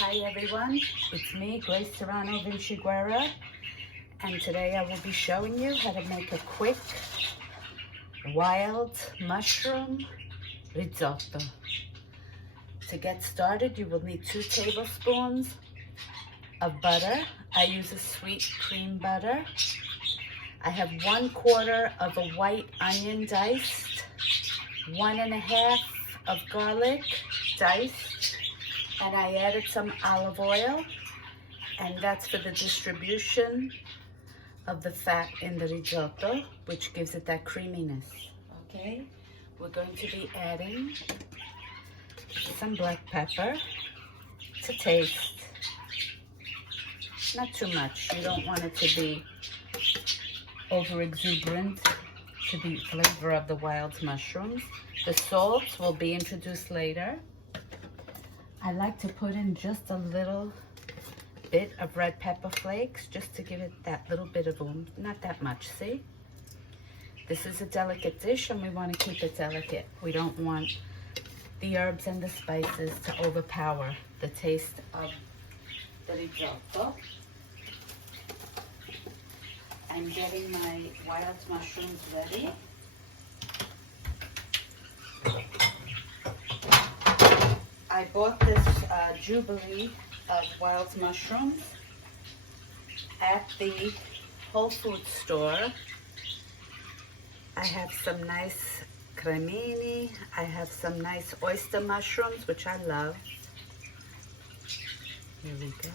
Hi everyone, it's me, Grace Serrano Vinciguerra, and today I will be showing you how to make a quick wild mushroom risotto. To get started, you will need 2 tablespoons of butter. I use a sweet cream butter. I have 1/4 of a white onion diced, 1 1/2 of garlic diced, and I added some olive oil, and that's for the distribution of the fat in the risotto, which gives it that creaminess. Okay, we're going to be adding some black pepper to taste. Not too much. You don't want it to be over exuberant to the flavor of the wild mushrooms. The salt will be introduced later. I like to put in just a little bit of red pepper flakes just to give it that little bit of oomph. Not that much, see? This is a delicate dish and we want to keep it delicate. We don't want the herbs and the spices to overpower the taste of the risotto. I'm getting my wild mushrooms ready. I bought this Jubilee of wild mushrooms at the Whole Foods store. I have some nice cremini. I have some nice oyster mushrooms, which I love. Here we go.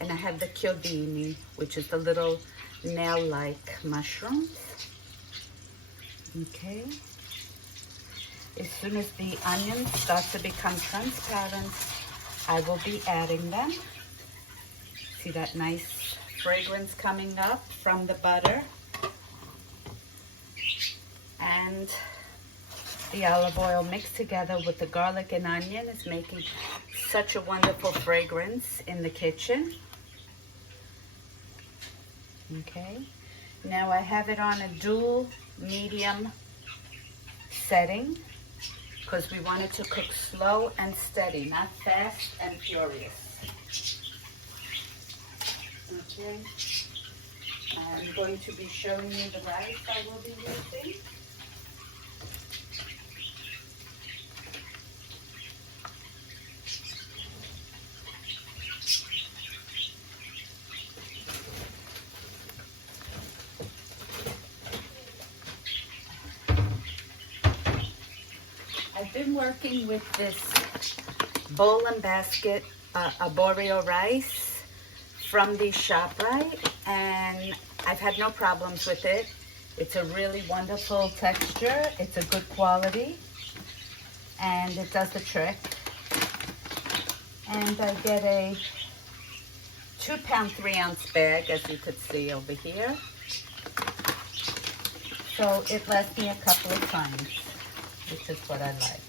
And I have the chiodini, which is the little nail-like mushrooms. Okay. As soon as the onions start to become transparent, I will be adding them. See that nice fragrance coming up from the butter? And the olive oil mixed together with the garlic and onion is making such a wonderful fragrance in the kitchen. Okay, now I have it on a dual medium setting because we want it to cook slow and steady, not fast and furious. Okay, I'm going to be showing you the rice I will be using. I've been working with this bowl and basket arborio rice from the ShopRite, and I've had no problems with it. It's a really wonderful texture. It's a good quality, and it does the trick. And I get a 2-pound, 3-ounce bag, as you could see over here. So it lasts me a couple of times, which is what I like.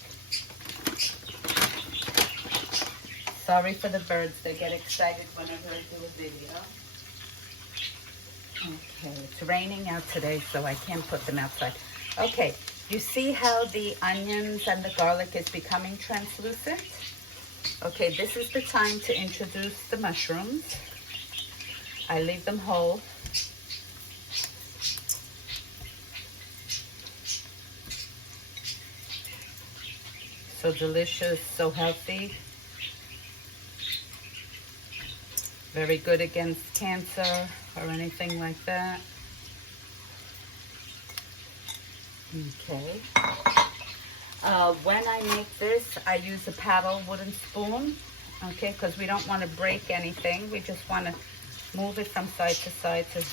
Sorry for the birds, they get excited whenever I do a video. Okay, it's raining out today, so I can't put them outside. Okay, you see how the onions and the garlic is becoming translucent? Okay, this is the time to introduce the mushrooms. I leave them whole. So delicious, so healthy. Very good against cancer or anything like that. Okay. When I make this, I use a paddle wooden spoon, okay, because we don't want to break anything. We just want to move it from side to side to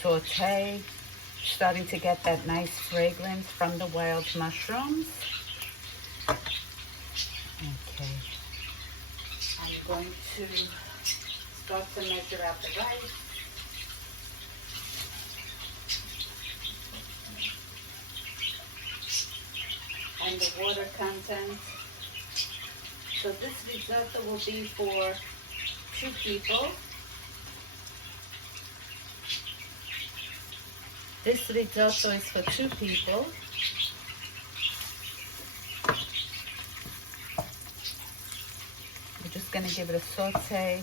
saute, starting to get that nice fragrance from the wild mushrooms. Okay. I'm going to start to measure out the rice. And the water content. So this risotto will be for 2 people. This risotto is for 2 people. We're just going to give it a saute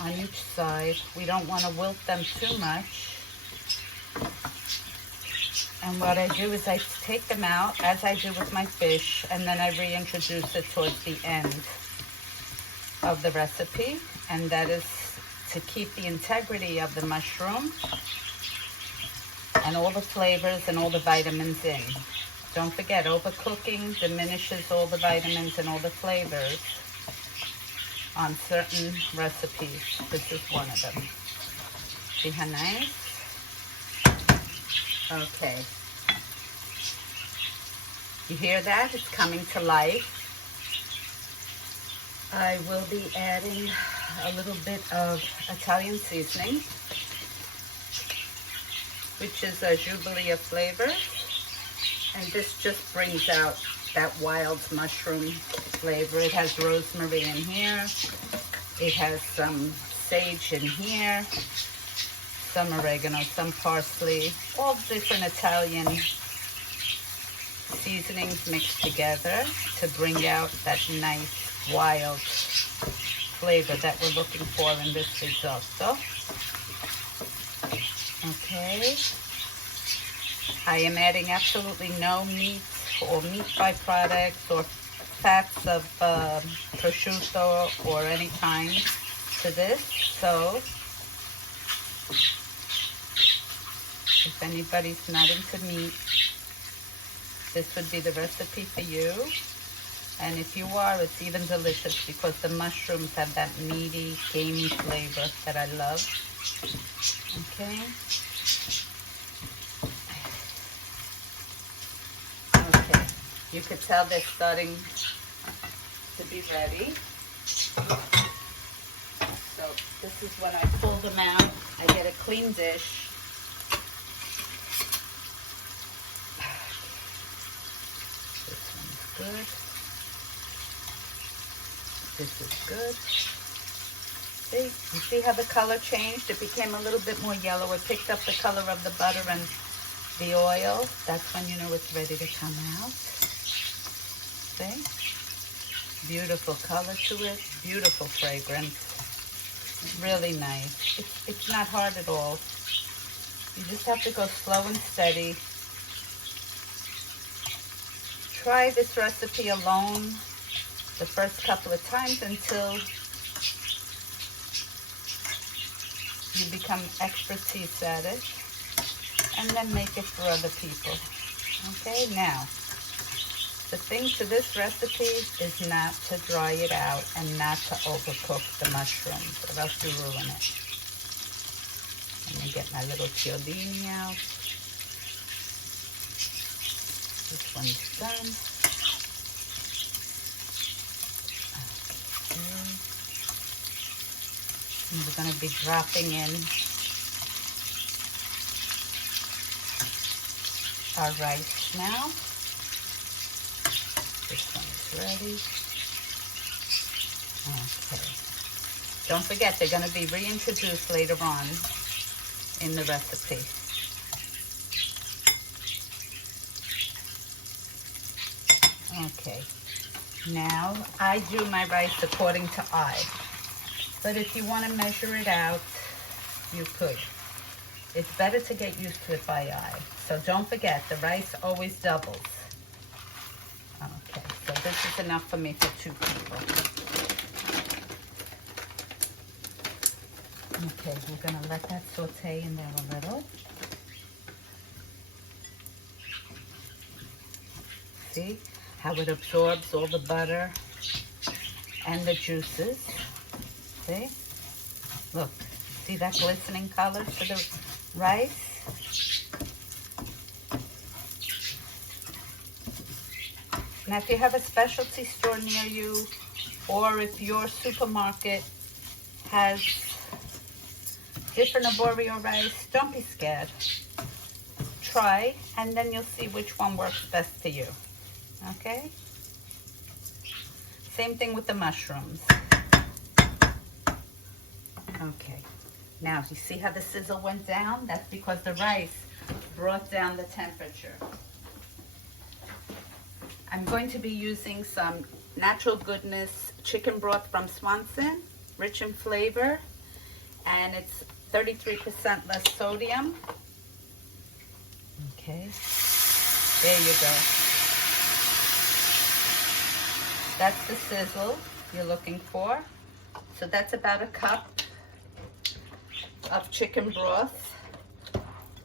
on each side. We don't want to wilt them too much. And what I do is I take them out, as I do with my fish, and then I reintroduce it towards the end of the recipe. And that is to keep the integrity of the mushroom and all the flavors and all the vitamins in. Don't forget, overcooking diminishes all the vitamins and all the flavors on certain recipes. This is one of them. See how nice? Okay. You hear that? It's coming to life. I will be adding a little bit of Italian seasoning, which is a Jubilee of flavor. And this just brings out that wild mushroom flavor. It has rosemary in here. It has some sage in here, some oregano, some parsley, all different Italian seasonings mixed together to bring out that nice wild flavor that we're looking for in this risotto. Okay. I am adding absolutely no meat or meat byproducts or fats of prosciutto or any kind to this. So if anybody's not into meat, this would be the recipe for you. And if you are, it's even delicious because the mushrooms have that meaty, gamey flavor that I love. Okay. Okay. You could tell they're starting to be ready. So this is when I pull them out. I get a clean dish. Good. This is good. See? You see how the color changed? It became a little bit more yellow. It picked up the color of the butter and the oil. That's when you know it's ready to come out. See? Beautiful color to it. Beautiful fragrance. Really nice. It's not hard at all. You just have to go slow and steady. Try this recipe alone the first couple of times until you become expertise at it, and then make it for other people. Okay, now, the thing to this recipe is not to dry it out and not to overcook the mushrooms, or else you ruin it. Let me get my little chiodini out. This one's done. Okay. And we're going to be dropping in our rice now. This one is ready. Okay. Don't forget, they're going to be reintroduced later on in the recipe. Okay, now I do my rice according to eye, but if you want to measure it out, you could. It's better to get used to it by eye. So don't forget, the rice always doubles. Okay, so this is enough for me for 2 people. Okay, we're gonna let that saute in there a little. See how it absorbs all the butter and the juices. See? Look, see that glistening color to the rice? Now, if you have a specialty store near you, or if your supermarket has different arborio rice, don't be scared. Try, and then you'll see which one works best for you. Okay? Same thing with the mushrooms. Okay. Now, you see how the sizzle went down? That's because the rice brought down the temperature. I'm going to be using some natural goodness chicken broth from Swanson, rich in flavor, and it's 33% less sodium. Okay, there you go. That's the sizzle you're looking for. So that's about a cup of chicken broth.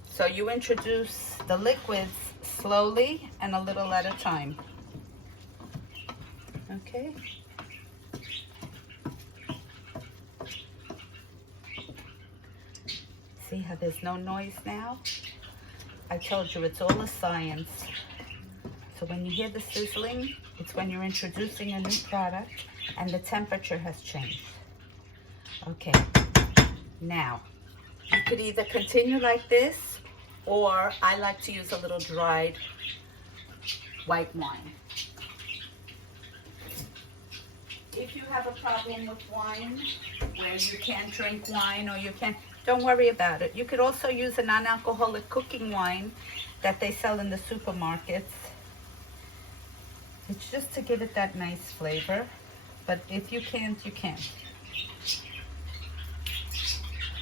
So you introduce the liquids slowly and a little at a time. Okay. See how there's no noise now? I told you it's all a science. So when you hear the sizzling, it's when you're introducing a new product and the temperature has changed. Okay, now you could either continue like this, or I like to use a little dried white wine. If you have a problem with wine, where you can't drink wine or you can't, don't worry about it. You could also use a non-alcoholic cooking wine that they sell in the supermarkets. It's just to give it that nice flavor. But if you can't, you can't.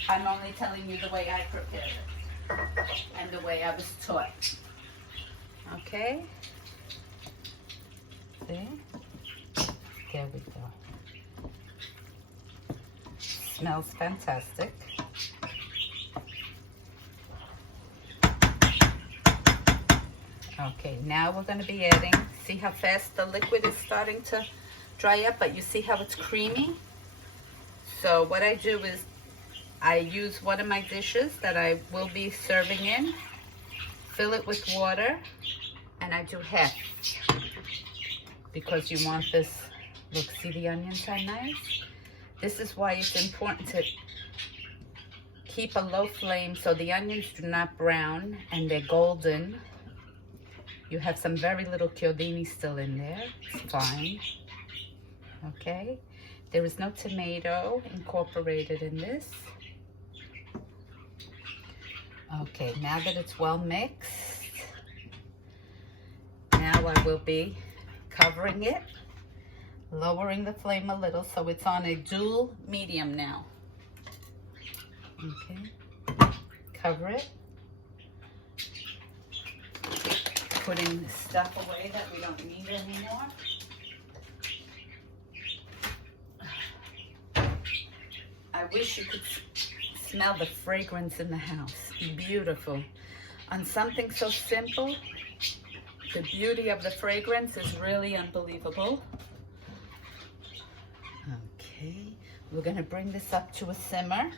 I'm only telling you the way I prepare it and the way I was taught. Okay? See? There we go. Smells fantastic. Okay, now we're going to be adding, see how fast the liquid is starting to dry up, but you see how it's creamy? So what I do is I use one of my dishes that I will be serving in, fill it with water, and I do half because you want this. Look, see the onions are nice? This is why it's important to keep a low flame so the onions do not brown and they're golden. You have some very little chiodini still in there. It's fine. Okay? There is no tomato incorporated in this. Okay, now that it's well mixed, now I will be covering it, lowering the flame a little so it's on a dual medium now. Okay, cover it. Putting stuff away that we don't need anymore. I wish you could smell the fragrance in the house. Beautiful. On something so simple, the beauty of the fragrance is really unbelievable. Okay, we're going to bring this up to a simmer.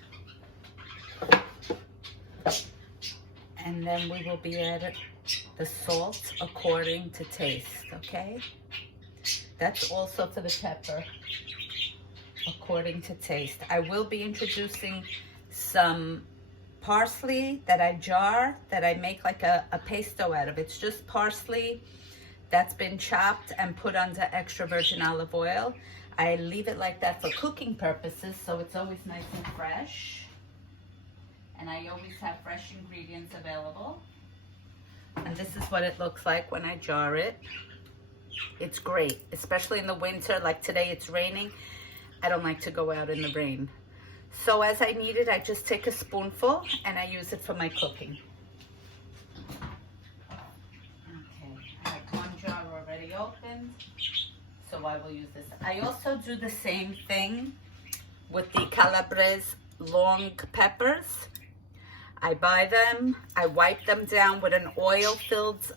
And then we will be adding the salt according to taste, okay? That's also for the pepper, according to taste. I will be introducing some parsley that I jar, that I make like a pesto out of. It's just parsley that's been chopped and put under extra virgin olive oil. I leave it like that for cooking purposes, so it's always nice and fresh. And I always have fresh ingredients available. And this is what it looks like when I jar it. It's great, especially in the winter. Like today it's raining. I don't like to go out in the rain. So as I need it, I just take a spoonful and I use it for my cooking. Okay, I have one jar already opened, so I will use this. I also do the same thing with the calabrese long peppers. I buy them, I wipe them down with an oil-filled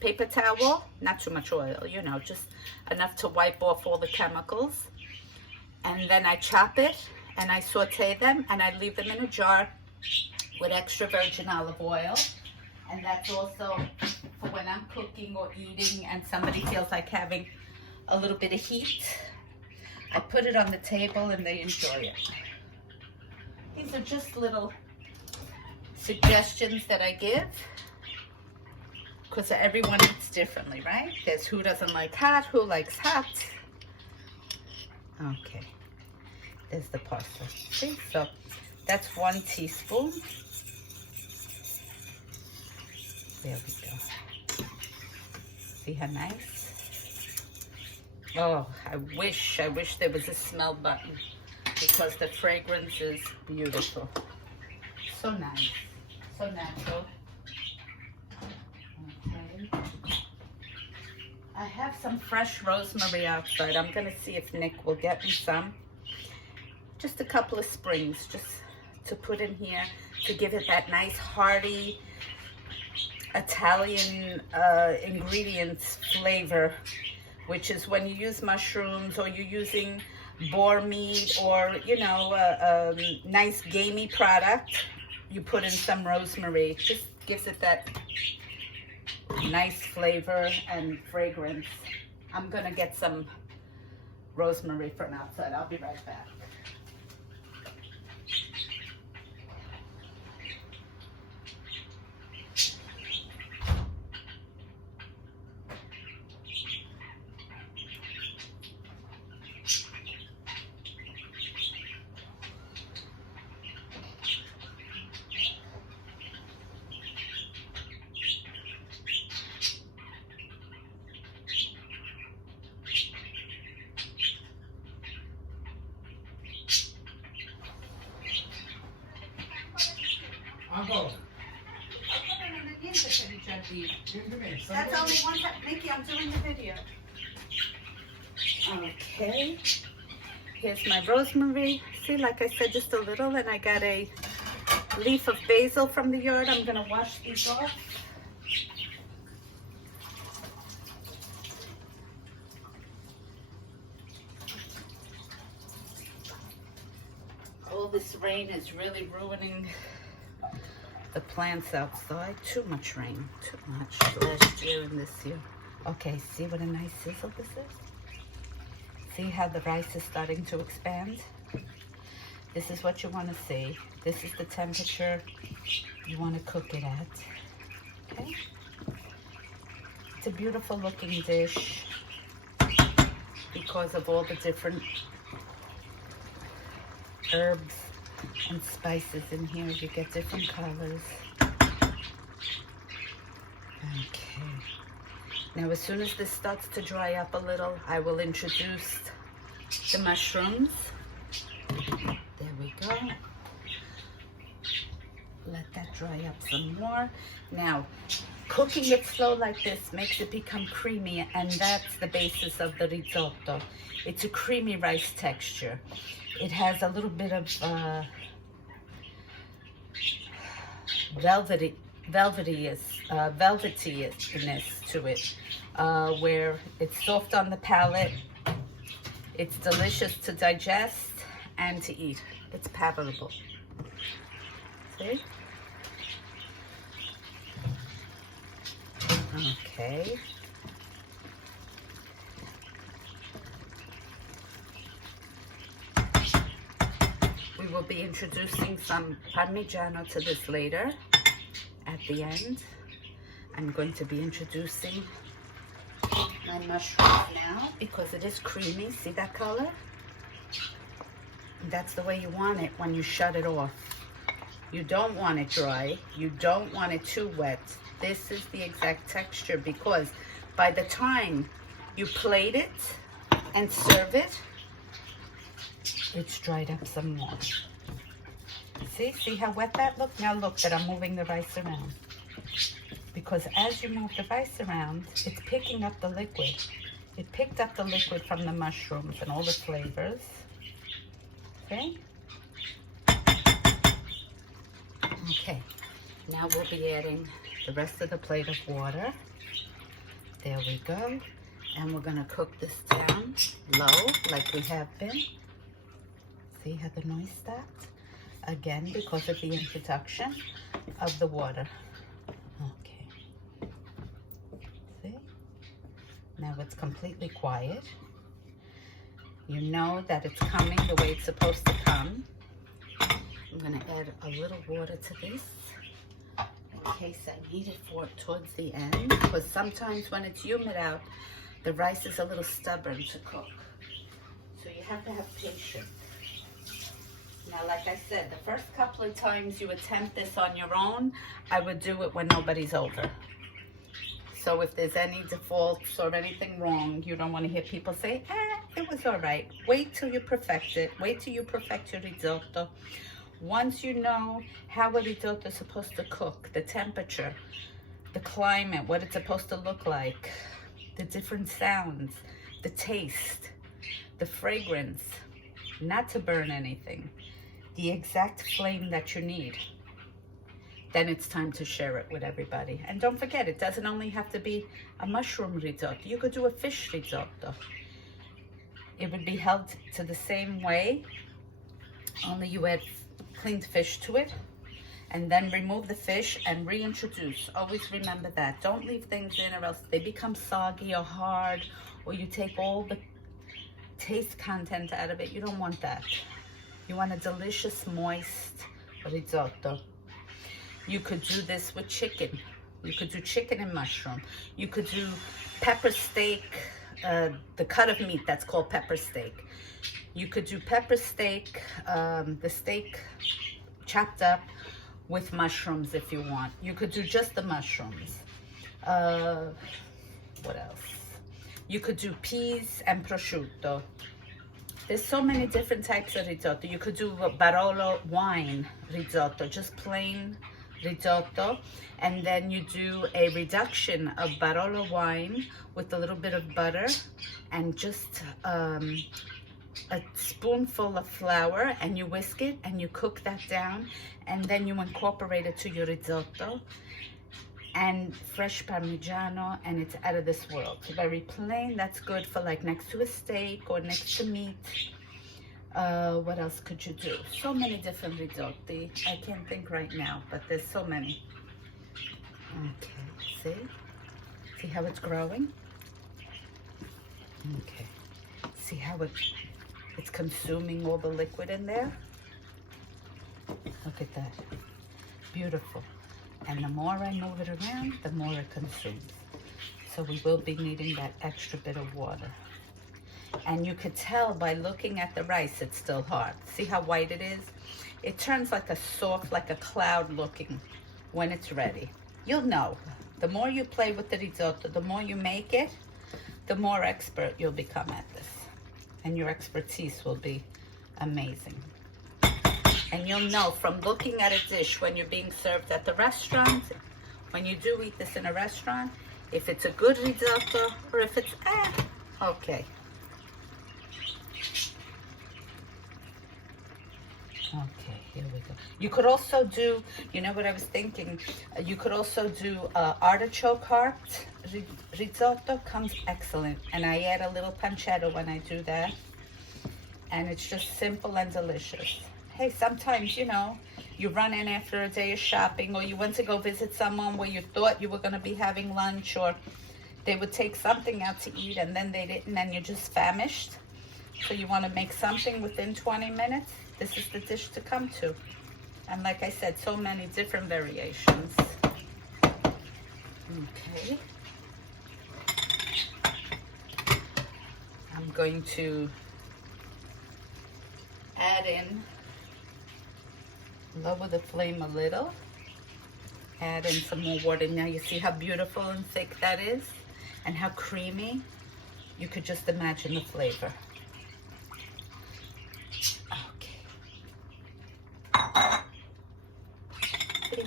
paper towel. Not too much oil, you know, just enough to wipe off all the chemicals. And then I chop it and I saute them and I leave them in a jar with extra virgin olive oil. And that's also for when I'm cooking or eating and somebody feels like having a little bit of heat. I put it on the table and they enjoy it. These are just little suggestions that I give because everyone eats differently, right? There's who doesn't like hot, who likes hot. Okay, there's the parsley. See, so that's 1 teaspoon. There we go. See how nice? Oh, I wish there was a smell button because the fragrance is beautiful. So nice, so natural. Okay. I have some fresh rosemary outside. I'm gonna see if Nick will get me some. Just a couple of sprigs, just to put in here to give it that nice hearty Italian ingredients flavor, which is when you use mushrooms or you're using boar meat or, you know, a nice gamey product, you put in some rosemary. It just gives it that nice flavor and fragrance. I'm gonna get some rosemary from outside. I'll be right back. That's only one time. Nikki, I'm doing the video. Okay. Here's my rosemary. See, like I said, just a little. And I got a leaf of basil from the yard. I'm going to wash these off. All this rain is really ruining the plants outside. Too much rain, too much last year and this year. Okay, see what a nice sizzle this is? See how the rice is starting to expand? This is what you want to see. This is the temperature you want to cook it at. Okay? It's a beautiful looking dish because of all the different herbs and spices in here. You get different colors. Okay. Now as soon as this starts to dry up a little, I will introduce the mushrooms. There we go. Let that dry up some more. Now, cooking it slow like this makes it become creamy, and that's the basis of the risotto. It's a creamy rice texture. It has a little bit of velvetyness to it, where it's soft on the palate, it's delicious to digest and to eat. It's palatable. See? Okay. We will be introducing some Parmigiano to this later at the end. I'm going to be introducing my mushrooms now because it is creamy. See that color? That's the way you want it when you shut it off. You don't want it dry. You don't want it too wet. This is the exact texture because by the time you plate it and serve it, it's dried up some more. See how wet that looked? Now look that I'm moving the rice around. Because as you move the rice around, it's picking up the liquid. It picked up the liquid from the mushrooms and all the flavors. Okay? Okay, now we'll be adding the rest of the plate of water. There we go. And we're gonna cook this down low like we have been. See how the noise stopped? Again, because of the introduction of the water. Okay. See? Now it's completely quiet. You know that it's coming the way it's supposed to come. I'm gonna add a little water to this in case I need it for towards the end, because sometimes when it's humid out, the rice is a little stubborn to cook. So you have to have patience. Now, like I said, the first couple of times you attempt this on your own, I would do it when nobody's over. So if there's any defaults or anything wrong, you don't want to hear people say, it was all right. Wait till you perfect it. Wait till you perfect your risotto. Once you know how a risotto is supposed to cook, the temperature, the climate, what it's supposed to look like, the different sounds, the taste, the fragrance, not to burn anything, the exact flame that you need, then it's time to share it with everybody. And don't forget, it doesn't only have to be a mushroom risotto. You could do a fish risotto. It would be held to the same way, only you add cleaned fish to it, and then remove the fish and reintroduce. Always remember that. Don't leave things in or else they become soggy or hard, or you take all the taste content out of it. You don't want that. You want a delicious, moist risotto. You could do this with chicken. You could do chicken and mushroom. You could do pepper steak, the cut of meat that's called pepper steak. You could do pepper steak, the steak chopped up with mushrooms if you want. You could do just the mushrooms. What else? You could do peas and prosciutto. There's so many different types of risotto. You could do a Barolo wine risotto, just plain risotto, and then you do a reduction of Barolo wine with a little bit of butter and just a spoonful of flour, and you whisk it and you cook that down, and then you incorporate it to your risotto, and fresh Parmigiano, and it's out of this world. It's very plain. That's good for like next to a steak or next to meat. What else could you do? So many different risotti. I can't think right now, but there's so many. Okay, see how it's growing? Okay, see how it's consuming all the liquid in there? Look at that, beautiful. And the more I move it around, the more it consumes. So we will be needing that extra bit of water. And you could tell by looking at the rice, it's still hard. See how white it is? It turns like a soft, like a cloud looking when it's ready. You'll know. The more you play with the risotto, the more you make it, the more expert you'll become at this. And your expertise will be amazing. And you'll know from looking at a dish when you're being served at the restaurant, when you do eat this in a restaurant, if it's a good risotto or if it's, okay. Okay, here we go. You could also do, you know what I was thinking? You could also do artichoke heart risotto, comes excellent. And I add a little pancetta when I do that. And it's just simple and delicious. Hey, sometimes, you know, you run in after a day of shopping, or you went to go visit someone where you thought you were going to be having lunch, or they would take something out to eat and then they didn't, and you're just famished. So you want to make something within 20 minutes. This is the dish to come to. And like I said, so many different variations. Okay. I'm going to add in, lower the flame a little, add in some more water. Now you see how beautiful and thick that is, and how creamy. You could just imagine the flavor. Okay.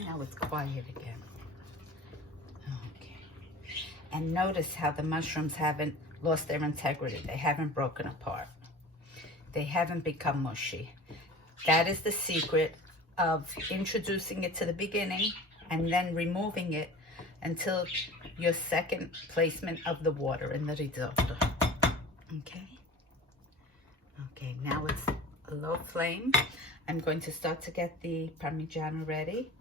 Now it's quiet again. Okay. And notice how the mushrooms haven't lost their integrity. They haven't broken apart. They haven't become mushy. That is the secret of introducing it to the beginning and then removing it until your second placement of the water in the risotto. Okay? Okay, now it's a low flame. I'm going to start to get the Parmigiano ready.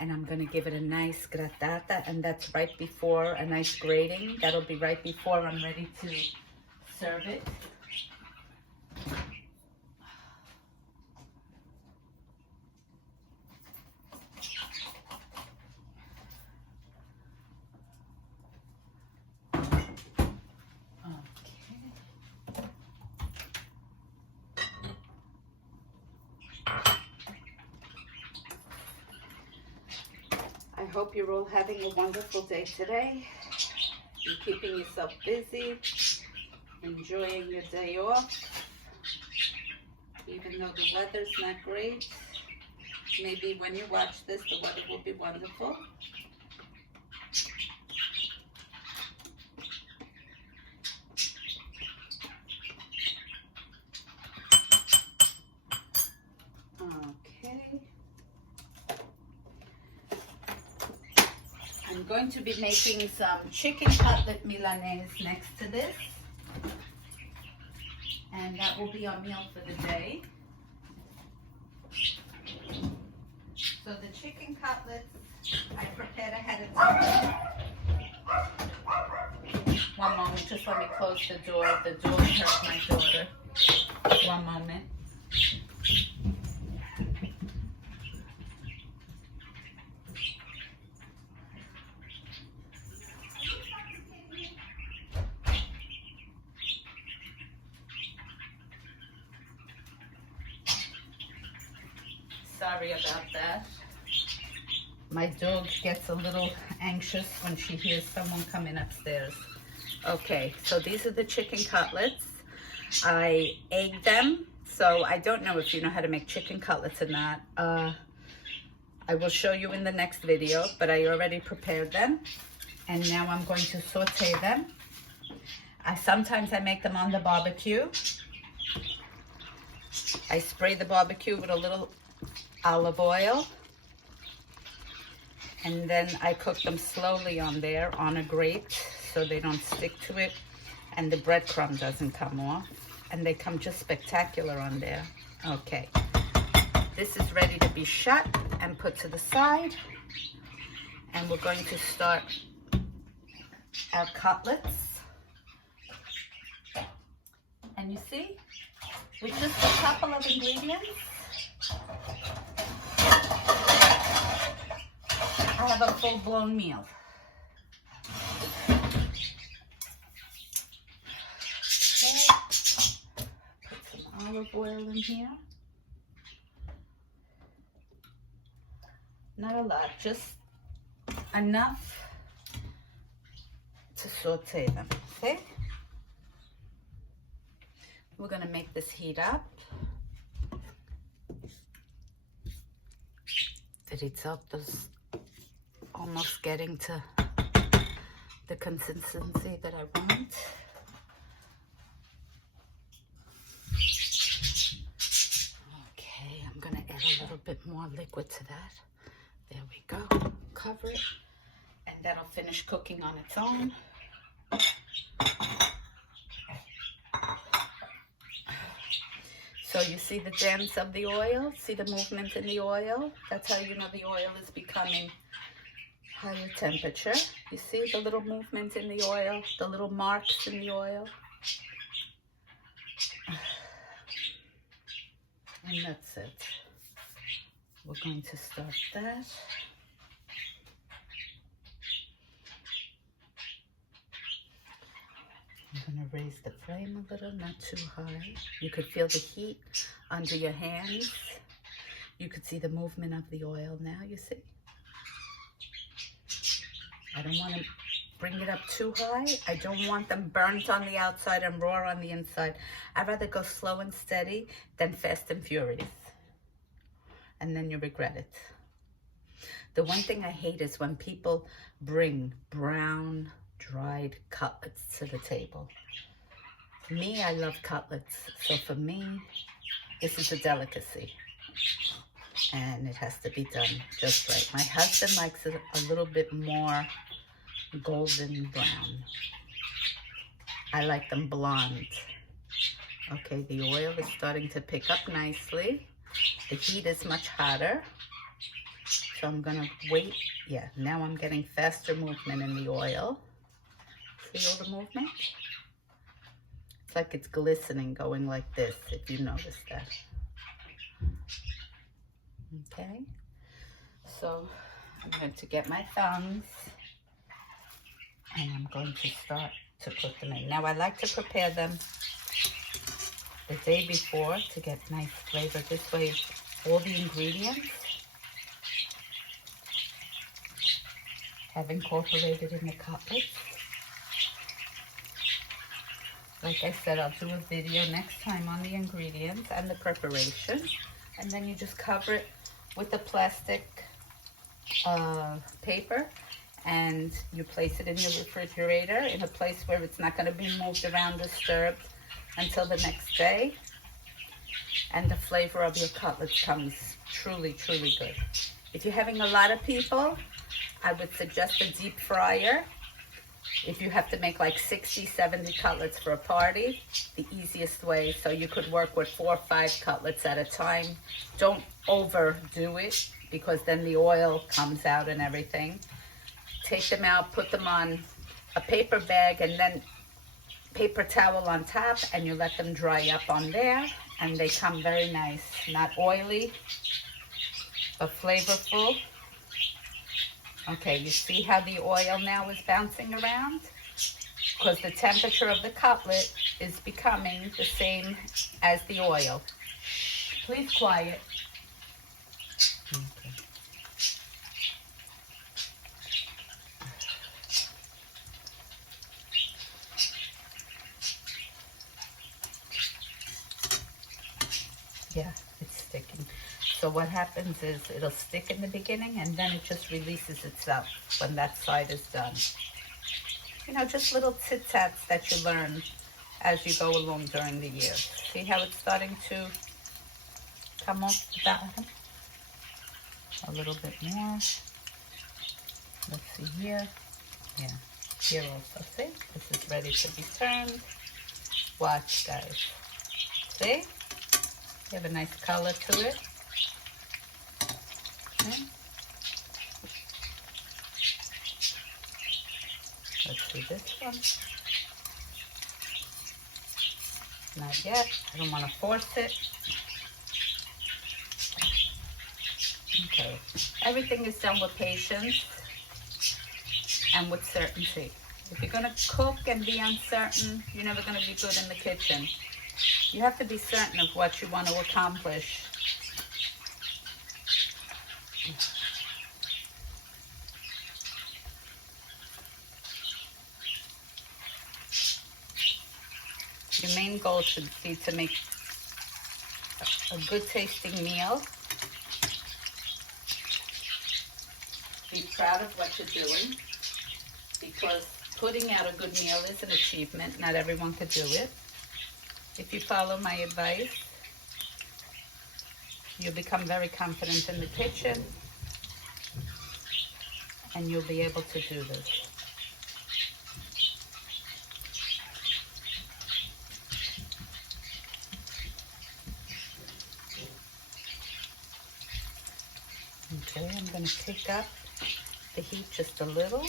And I'm going to give it a nice grattata, and that's right before a nice grating. That'll be right before I'm ready to serve it. I hope you're all having a wonderful day today. you're keeping yourself busy, enjoying your day off, even though the weather's not great. Maybe when you watch this, the weather will be wonderful. Okay. I'm going to be making some chicken cutlet Milanese next to this. And that will be our meal for the day. So the chicken cutlets I prepared ahead of time. One moment, just let me close the door. The door hurt my daughter. One moment. Sorry about that. My dog gets a little anxious when she hears someone coming upstairs. Okay, so these are the chicken cutlets. I egged them, so I don't know if you know how to make chicken cutlets or not. I will show you in the next video, but I already prepared them. And now I'm going to saute them. Sometimes I make them on the barbecue. I spray the barbecue with a little olive oil, and then I cook them slowly on there on a grate so they don't stick to it and the breadcrumb doesn't come off, and they come just spectacular on there. Okay, this is ready to be shut and put to the side, and we're going to start our cutlets. And you see, with just a couple of ingredients, I have a full-blown meal. Okay. Put some olive oil in here. Not a lot, just enough to saute them, okay? We're gonna make this heat up. The risotto's almost getting to the consistency that I want. Okay, I'm gonna add a little bit more liquid to that. There we go. Cover it, and that'll finish cooking on its own. So you see the dance of the oil? See the movement in the oil? That's how you know the oil is becoming higher temperature. You see the little movement in the oil, the little marks in the oil? And that's it. We're going to start that. I'm going to raise the flame a little, not too high. You could feel the heat under your hands. You could see the movement of the oil now, you see? I don't want to bring it up too high. I don't want them burnt on the outside and raw on the inside. I'd rather go slow and steady than fast and furious. And then you regret it. The one thing I hate is when people bring brown, dried cutlets to the table. Me, I love cutlets. So for me, this is a delicacy. And it has to be done just right. My husband likes it a little bit more golden brown. I like them blonde. Okay, the oil is starting to pick up nicely. The heat is much hotter. So I'm gonna wait. Yeah, now I'm getting faster movement in the oil. See all the movement? It's like it's glistening going like this, if you notice that. Okay, so I'm going to get my tongs and I'm going to start to put them in. Now I like to prepare them the day before to get nice flavor. This way all the ingredients have incorporated in the cutlets. Like I said, I'll do a video next time on the ingredients and the preparation. And then you just cover it with a plastic paper, and you place it in your refrigerator in a place where it's not going to be moved around, disturbed until the next day. And the flavor of your cutlets comes truly, truly good. If you're having a lot of people, I would suggest a deep fryer. If you have to make like 60, 70 cutlets for a party, the easiest way, so you could work with 4 or 5 cutlets at a time. Don't overdo it, because then the oil comes out and everything. Take them out, put them on a paper bag, and then paper towel on top, and you let them dry up on there, and they come very nice. Not oily, but flavorful. Okay, you see how the oil now is bouncing around? Because the temperature of the cutlet is becoming the same as the oil. Please quiet. Okay. Yeah, it's sticking. So what happens is it'll stick in the beginning, and then it just releases itself when that side is done. You know, just little tit-tats that you learn as you go along during the year. See how it's starting to come off the bottom? A little bit more. Let's see here. Yeah, here also. See? This is ready to be turned. Watch, guys. See? You have a nice color to it. Okay. Let's see this one. Not yet. I don't want to force it. Okay. Everything is done with patience and with certainty. If you're going to cook and be uncertain, you're never going to be good in the kitchen. You have to be certain of what you want to accomplish. Your main goal should be to make a good tasting meal. Be proud of what you're doing, because putting out a good meal is an achievement. Not everyone could do it. If you follow my advice, you'll become very confident in the kitchen, and you'll be able to do this. Okay, I'm going to pick up the heat just a little.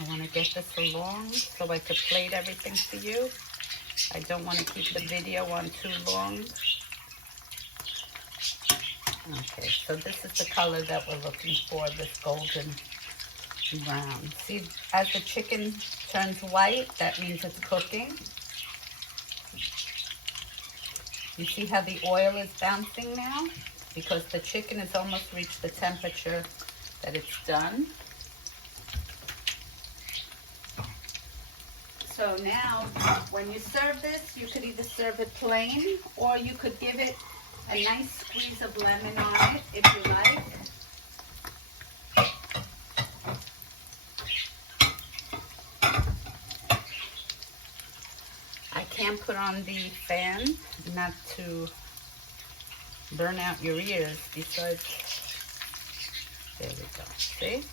I want to get this along so I can plate everything for you. I don't want to keep the video on too long. Okay, so this is the color that we're looking for, this golden brown. See, as the chicken turns white, that means it's cooking. You see how the oil is bouncing now? Because the chicken has almost reached the temperature that it's done. So now, when you serve this, you could either serve it plain, or you could give it a nice squeeze of lemon on it, if you like. I can put on the fan, not to burn out your ears. Besides, there we go. See?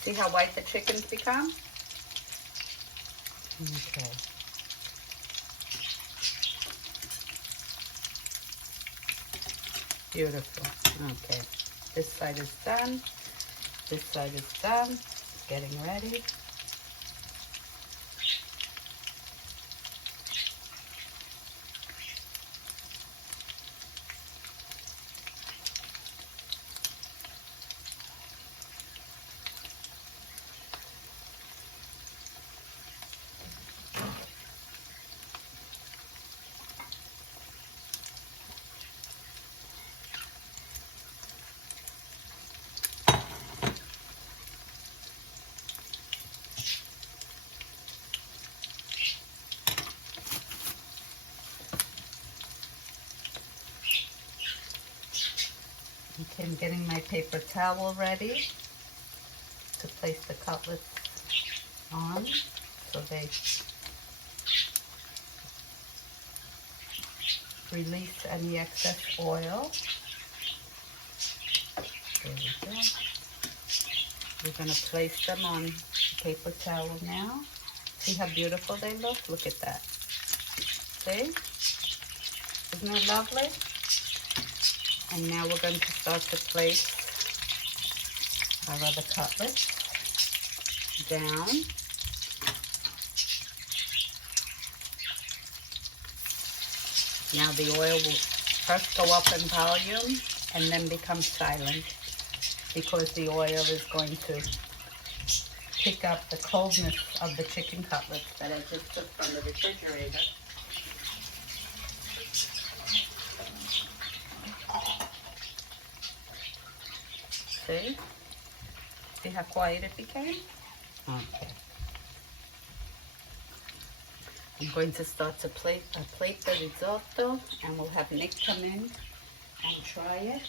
See how white the chicken's become? Okay. Beautiful. Okay. This side is done. This side is done. Getting ready. Okay, I'm getting my paper towel ready to place the cutlets on so they release any excess oil. There we go. We're going to place them on the paper towel now. See how beautiful they look? Look at that. See? Isn't that lovely? And now we're going to start to place our other cutlets down. Now the oil will first go up in volume and then become silent because the oil is going to pick up the coldness of the chicken cutlets that I just took from the refrigerator. See? See how quiet it became? Okay. I'm going to start to plate the risotto, and we'll have Nick come in and try it.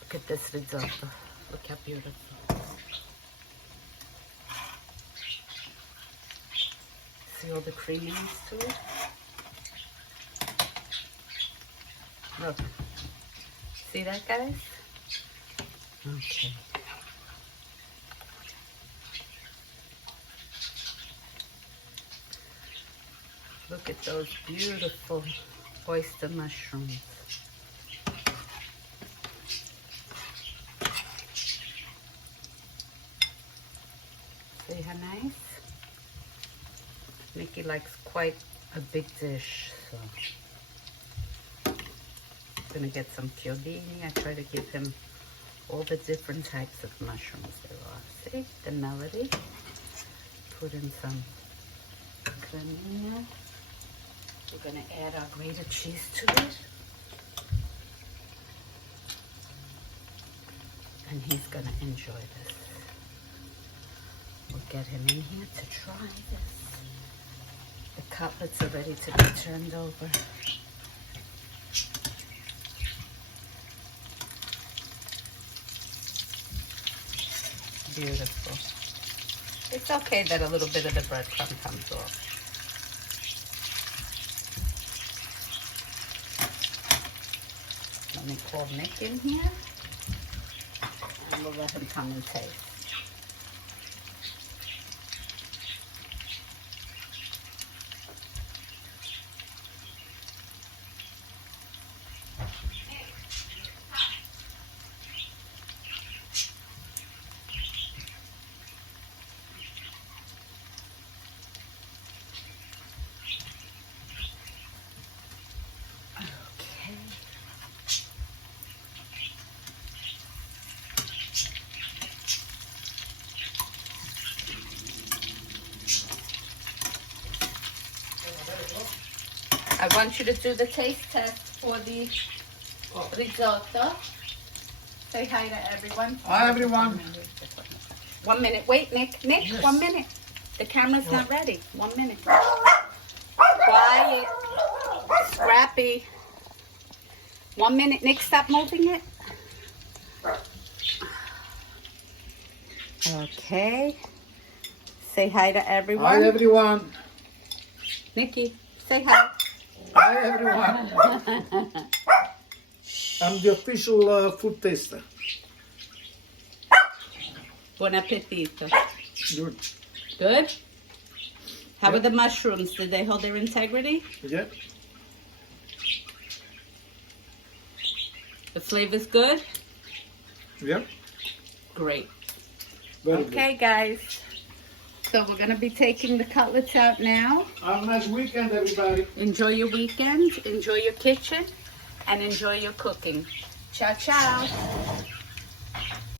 Look at this risotto. Look how beautiful. See all the creaminess to it? Look. See that, guys? Okay. Look at those beautiful oyster mushrooms. See how nice? Mickey likes quite a big dish, so I'm gonna get some chiodini. I try to give him all the different types of mushrooms there are. See the melody? Put in some cremina. We're gonna add our grated cheese to it. And he's gonna enjoy this. We'll get him in here to try this. The cutlets are ready to be turned over. Beautiful. It's okay that a little bit of the breadcrumb comes off. Let me call Nick in here, and we'll let him come and taste. I want you to do the taste test for the risotto. Say hi to everyone. Hi, everyone. 1 minute. Wait, Nick. Nick, yes. 1 minute. The camera's not ready. 1 minute. Quiet. Scrappy. 1 minute. Nick, stop moving it. Okay. Say hi to everyone. Hi, everyone. Nikki, say hi. Hi, everyone. I'm the official food taster. Buon appetito. Good. Good? How are the mushrooms? Did they hold their integrity? Yeah. The flavor's good? Yeah. Great. Very okay, guys. So we're going to be taking the cutlets out now. Have a nice weekend, everybody. Enjoy your weekend, enjoy your kitchen, and enjoy your cooking. Ciao, ciao.